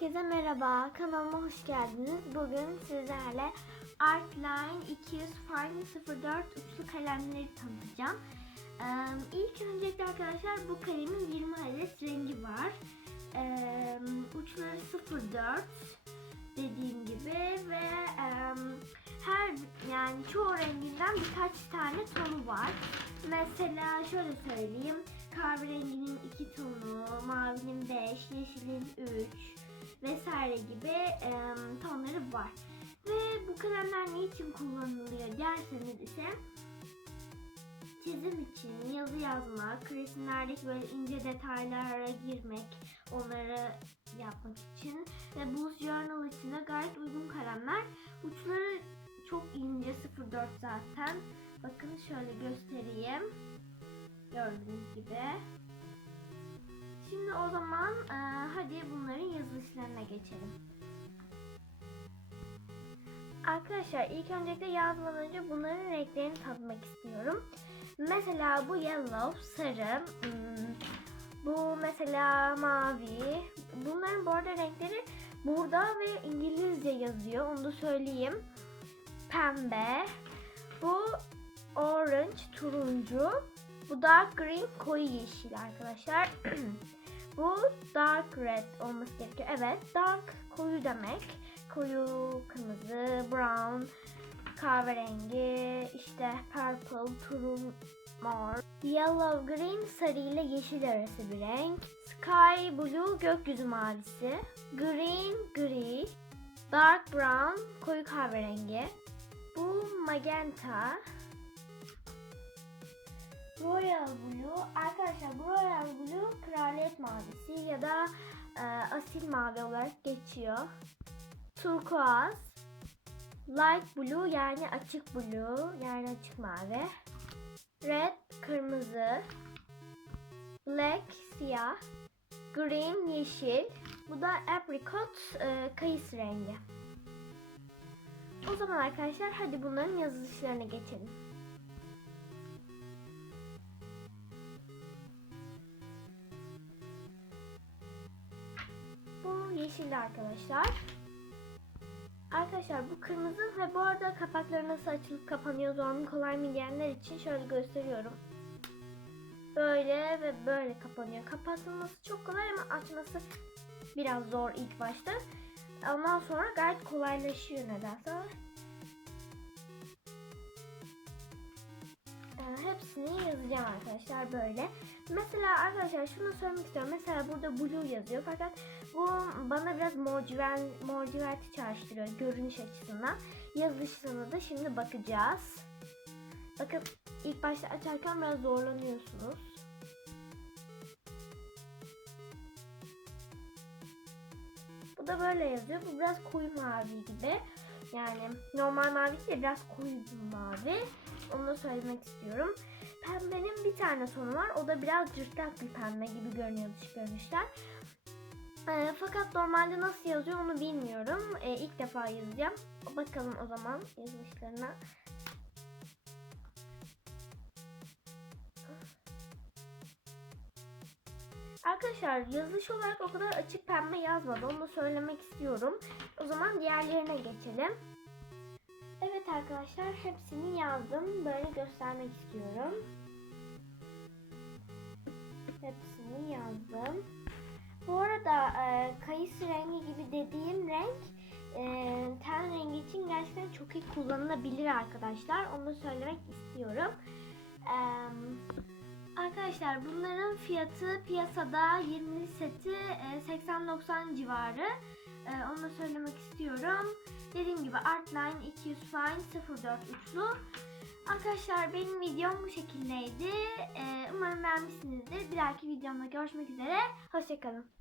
Herkese merhaba, kanalıma hoş geldiniz. Bugün sizlerle Artline 200 Fine 04 uçlu kalemleri tanıtacağım. Ee, ilk öncelikle arkadaşlar bu kalemin 20 adet rengi var. Ee, uçları 04 dediğim gibi ve e, her yani çoğu renginden birkaç tane tonu var. Mesela şöyle söyleyeyim. Kahverenginin iki tonu, mavinin 5, yeşilin 3 vesaire gibi e, tonları var. Ve bu kalemler ne için kullanılıyor derseniz ise çizim için, yazı yazmak, resimlerdeki böyle ince detaylara girmek, onları yapmak için ve Bulls Journal için de gayet uygun kalemler. Uçları çok ince 04 zaten. Bakın şöyle göstereyim. Gördüğünüz gibi. Şimdi o zaman e, geçelim. Arkadaşlar ilk öncelikle yazmadan önce bunların renklerini tanıtmak istiyorum. Mesela bu yellow, sarı, hmm, bu mesela mavi. Bunların bu arada renkleri burada ve İngilizce yazıyor. Onu da söyleyeyim. Pembe. Bu orange, turuncu. Bu dark green, koyu yeşil arkadaşlar. bu dark red olması gerekiyor. Evet, dark koyu demek. Koyu kırmızı, brown, kahverengi, işte purple, turun, mor. Yellow green sarı ile yeşil arası bir renk. Sky blue gökyüzü mavisi. Green gri. Dark brown koyu kahverengi. Bu magenta. Royal Blue. Arkadaşlar bu Royal Blue kraliyet mavisi ya da e, asil mavi olarak geçiyor. Turkuaz. Light Blue yani açık blue yani açık mavi. Red kırmızı. Black siyah. Green yeşil. Bu da apricot e, kayısı rengi. O zaman arkadaşlar hadi bunların yazılışlarına geçelim. Bu yeşil arkadaşlar. Arkadaşlar bu kırmızı ve bu arada kapakları nasıl açılıp kapanıyor zor mu kolay mı diyenler için şöyle gösteriyorum. Böyle ve böyle kapanıyor. Kapatılması çok kolay ama açması biraz zor ilk başta. Ondan sonra gayet kolaylaşıyor nedense. Hepsini yazacağım arkadaşlar böyle. Mesela arkadaşlar şunu söylemek istiyorum. Mesela burada blue yazıyor fakat bu bana biraz morcivel, morcivelti çağrıştırıyor görünüş açısından. Yazılışına da şimdi bakacağız. Bakın ilk başta açarken biraz zorlanıyorsunuz. Bu da böyle yazıyor. Bu biraz koyu mavi gibi. Yani normal mavi değil biraz koyu mavi. Onu da söylemek istiyorum. Pembenin bir tane tonu var. O da biraz cırtlak bir pembe gibi görünüyor dış görünüşler. E, fakat normalde nasıl yazıyor onu bilmiyorum. E, ilk defa yazacağım. Bakalım o zaman yazılışlarına. Arkadaşlar yazılış olarak o kadar açık pembe yazmadı. Onu da söylemek istiyorum. O zaman diğerlerine geçelim. Evet arkadaşlar hepsini yazdım. Böyle göstermek istiyorum. Hepsini yazdım. Bu arada e, kayısı rengi gibi dediğim renk e, ten rengi için gerçekten çok iyi kullanılabilir arkadaşlar. Onu da söylemek istiyorum. E, arkadaşlar bunların fiyatı piyasada 20 seti 80-90 civarı. E, onu da söylemek istiyorum. Dediğim gibi Artline 200 Fine 04 uçlu. Arkadaşlar benim videom bu şekildeydi. Ee, umarım beğenmişsinizdir. Bir dahaki videomda görüşmek üzere. Hoşçakalın.